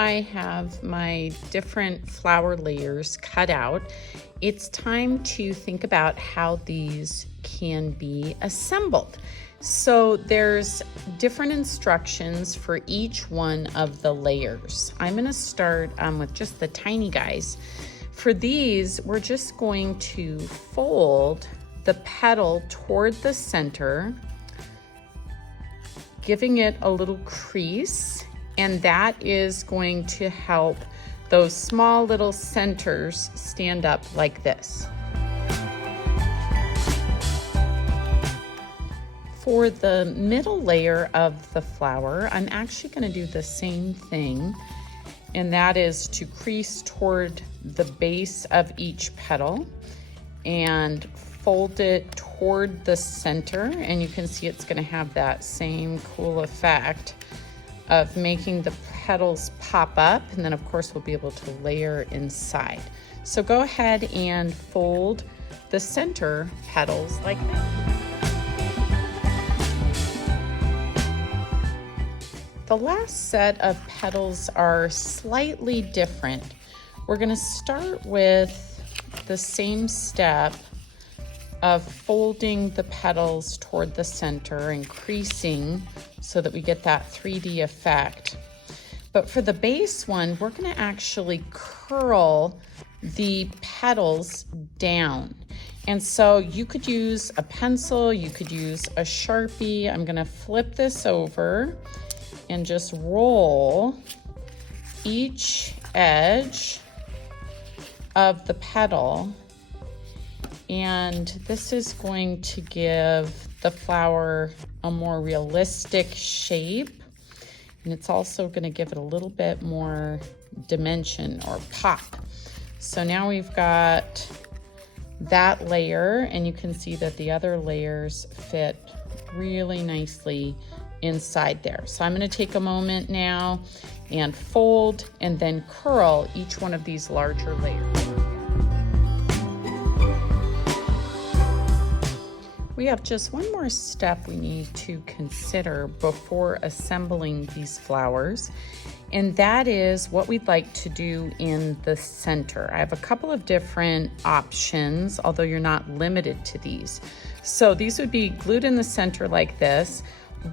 I have my different flower layers cut out, it's time to think about how these can be assembled. So there's different instructions for each one of the layers. I'm going to start with just the tiny guys. For these, we're just going to fold the petal toward the center, giving it a little crease, and that is going to help those small little centers stand up like this. For the middle layer of the flower, I'm actually going to do the same thing, and that is to crease toward the base of each petal and fold it toward the center, and you can see it's going to have that same cool effect of making the petals pop up, and then of course we'll be able to layer inside. So go ahead and fold the center petals like that. The last set of petals are slightly different. We're going to start with the same step of folding the petals toward the center and creasing so that we get that 3D effect. But for the base one, we're going to actually curl the petals down. And so you could use a pencil, you could use a Sharpie. I'm going to flip this over and just roll each edge of the petal, and this is going to give the flower a more realistic shape, and it's also going to give it a little bit more dimension or pop. So now we've got that layer, and you can see that the other layers fit really nicely inside there. So I'm going to take a moment now and fold and then curl each one of these larger layers. We have just one more step we need to consider before assembling these flowers, and that is what we'd like to do in the center. I have a couple of different options, although you're not limited to these. So these would be glued in the center like this.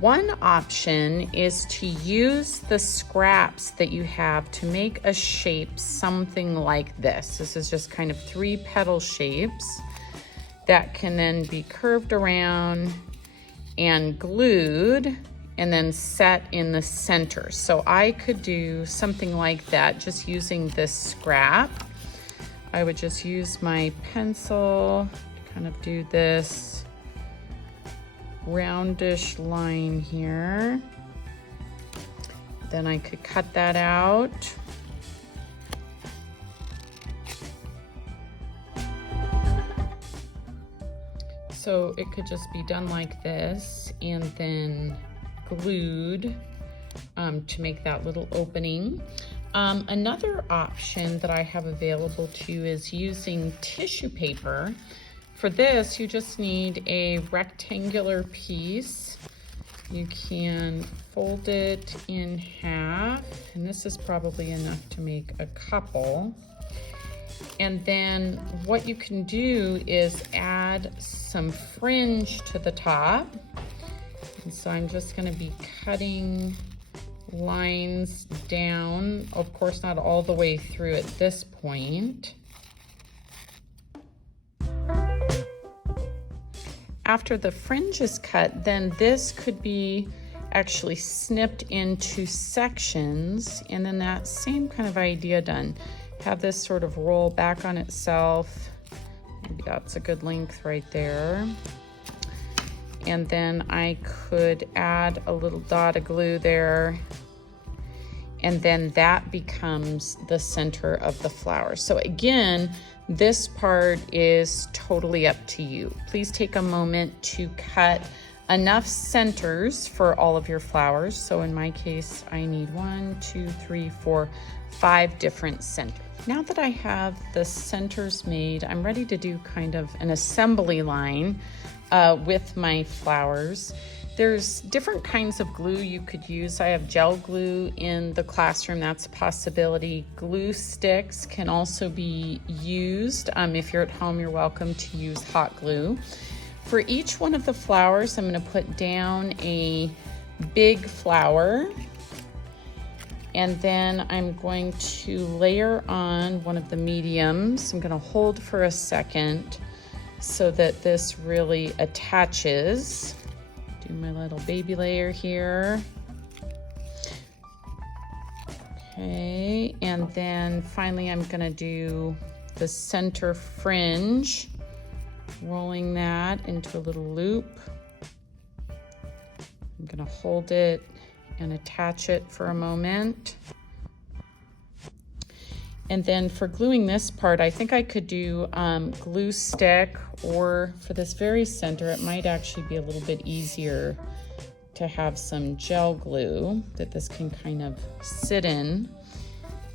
One option is to use the scraps that you have to make a shape something like this. This is just kind of 3 petal shapes that can then be curved around and glued and then set in the center. So I could do something like that just using this scrap. I would just use my pencil to kind of do this roundish line here. Then I could cut that out. So it could just be done like this and then glued to make that little opening. Another option that I have available to you is using tissue paper. For this, you just need a rectangular piece. You can fold it in half, and this is probably enough to make a couple. And then what you can do is add some fringe to the top. And so I'm just going to be cutting lines down, of course not all the way through at this point. After the fringe is cut, then this could be actually snipped into sections, and then that same kind of idea done. Have this sort of roll back on itself. Maybe that's a good length right there. And then I could add a little dot of glue there, and then that becomes the center of the flower. So again, this part is totally up to you. Please take a moment to cut enough centers for all of your flowers. So in my case, I need 1, 2, 3, 4, 5 different centers. Now that I have the centers made, I'm ready to do kind of an assembly line with my flowers. There's different kinds of glue you could use. I have gel glue in the classroom, that's a possibility. Glue sticks can also be used. If you're at home, you're welcome to use hot glue. For each one of the flowers, I'm gonna put down a big flower, and then I'm going to layer on one of the mediums. I'm gonna hold for a second so that this really attaches. Do my little baby layer here. Okay, and then finally I'm gonna do the center fringe, rolling that into a little loop. I'm gonna hold it and attach it for a moment. And then for gluing this part, I think I could do glue stick, or for this very center, it might actually be a little bit easier to have some gel glue that this can kind of sit in.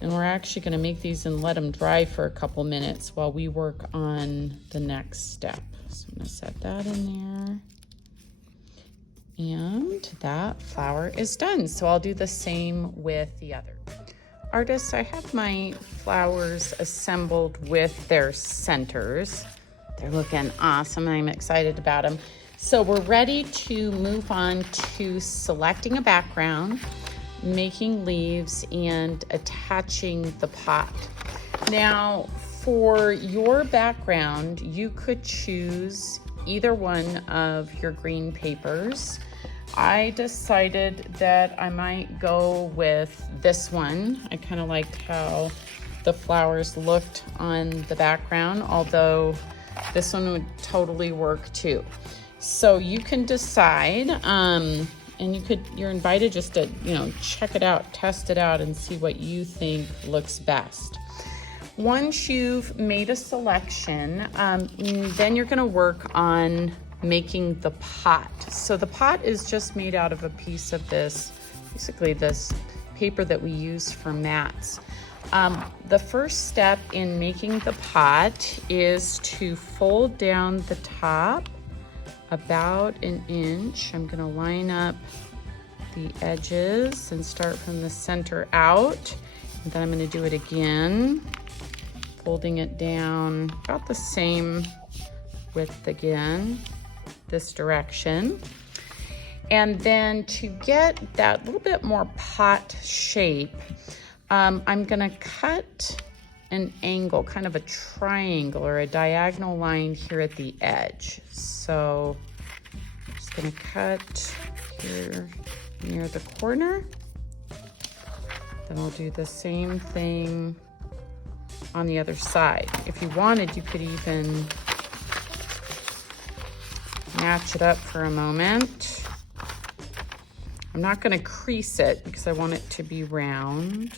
And we're actually gonna make these and let them dry for a couple minutes while we work on the next step. So I'm gonna set that in there. And that flower is done. So I'll do the same with the other. Artists, I have my flowers assembled with their centers. They're looking awesome, and I'm excited about them. So we're ready to move on to selecting a background, making leaves, and attaching the pot. Now, for your background, you could choose either one of your green papers. I decided that I might go with this one. I kind of liked how the flowers looked on the background, although this one would totally work too. So you can decide, and you're invited just to, check it out, test it out, and see what you think looks best. Once you've made a selection, then you're gonna work on making the pot. So the pot is just made out of a piece of this, basically this paper that we use for mats. The first step in making the pot is to fold down the top about an inch. I'm gonna line up the edges and start from the center out. And then I'm gonna do it again, folding it down about the same width again, this direction. And then to get that little bit more pot shape, I'm gonna cut an angle, kind of a triangle or a diagonal line here at the edge. So I'm just gonna cut here near the corner. Then we'll do the same thing on the other side. If you wanted, you could even match it up for a moment. I'm not gonna crease it because I want it to be round.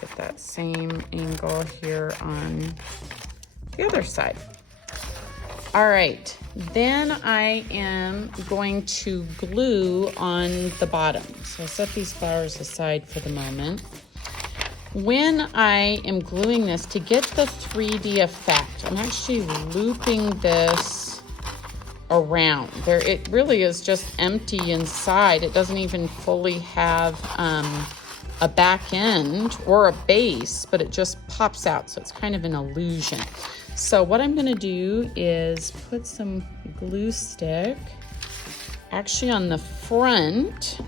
Get that same angle here on the other side. All right, then I am going to glue on the bottom. So I'll set these flowers aside for the moment. When I am gluing this, to get the 3D effect, I'm actually looping this around. It really is just empty inside. It doesn't even fully have a back end or a base, but it just pops out. So it's kind of an illusion. So what I'm gonna do is put some glue stick actually on the front,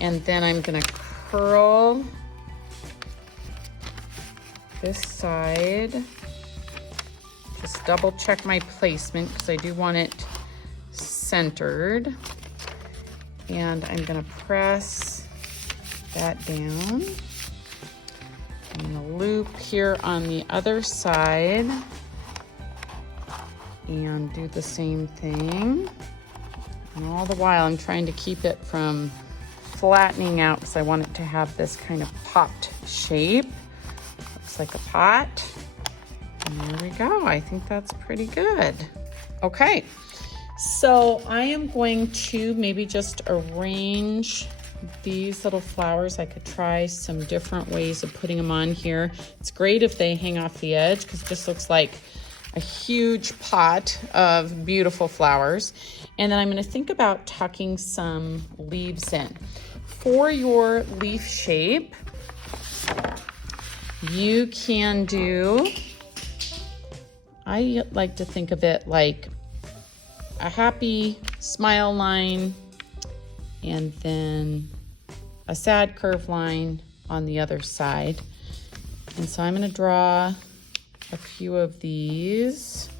and then I'm gonna curl this side. Just double check my placement because I do want it centered. And I'm gonna press that down. I'm gonna loop here on the other side and do the same thing. And all the while I'm trying to keep it from flattening out because I want it to have this kind of popped shape. Looks like a pot. And there we go. I think that's pretty good. Okay, so I am going to maybe just arrange these little flowers. I could try some different ways of putting them on here. It's great if they hang off the edge because it just looks like a huge pot of beautiful flowers. And then I'm going to think about tucking some leaves in. For your leaf shape, you can do, I like to think of it like a happy smile line and then a sad curve line on the other side. And so I'm going to draw a few of these.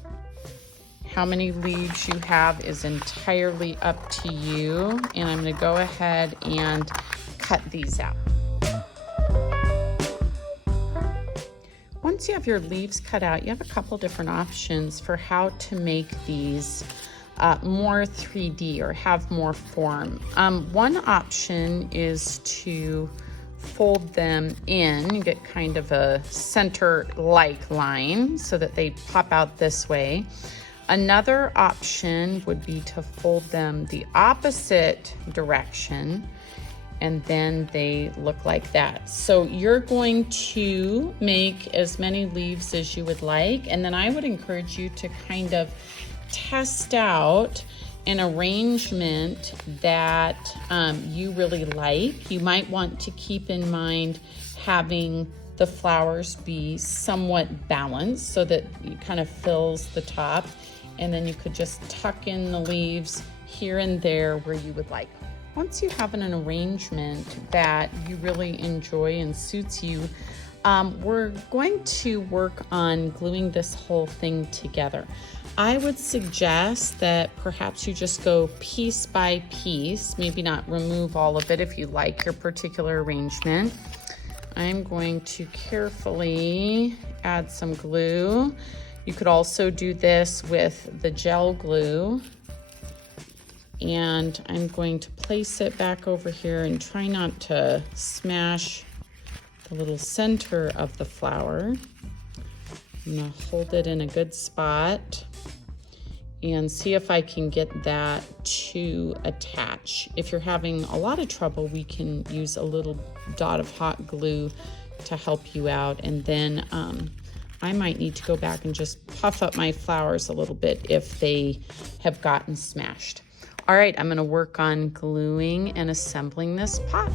How many leaves you have is entirely up to you. And I'm going to go ahead and cut these out. Once you have your leaves cut out, you have a couple different options for how to make these more 3D or have more form. One option is to fold them in. You get kind of a center-like line so that they pop out this way. Another option would be to fold them the opposite direction, and then they look like that. So you're going to make as many leaves as you would like, and then I would encourage you to kind of test out an arrangement that you really like. You might want to keep in mind having the flowers be somewhat balanced so that it kind of fills the top, and then you could just tuck in the leaves here and there where you would like. Once you have an arrangement that you really enjoy and suits you, we're going to work on gluing this whole thing together. I would suggest that perhaps you just go piece by piece, maybe not remove all of it if you like your particular arrangement. I'm going to carefully add some glue. You could also do this with the gel glue. And I'm going to place it back over here and try not to smash the little center of the flower. I'm gonna hold it in a good spot and see if I can get that to attach. If you're having a lot of trouble, we can use a little dot of hot glue to help you out. And then I might need to go back and just puff up my flowers a little bit if they have gotten smashed. All right, I'm gonna work on gluing and assembling this pot.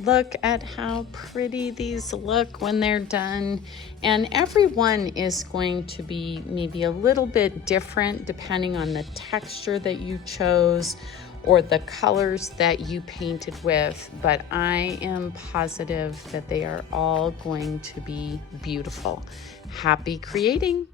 Look at how pretty these look when they're done. And every one is going to be maybe a little bit different depending on the texture that you chose or the colors that you painted with, but I am positive that they are all going to be beautiful. Happy creating!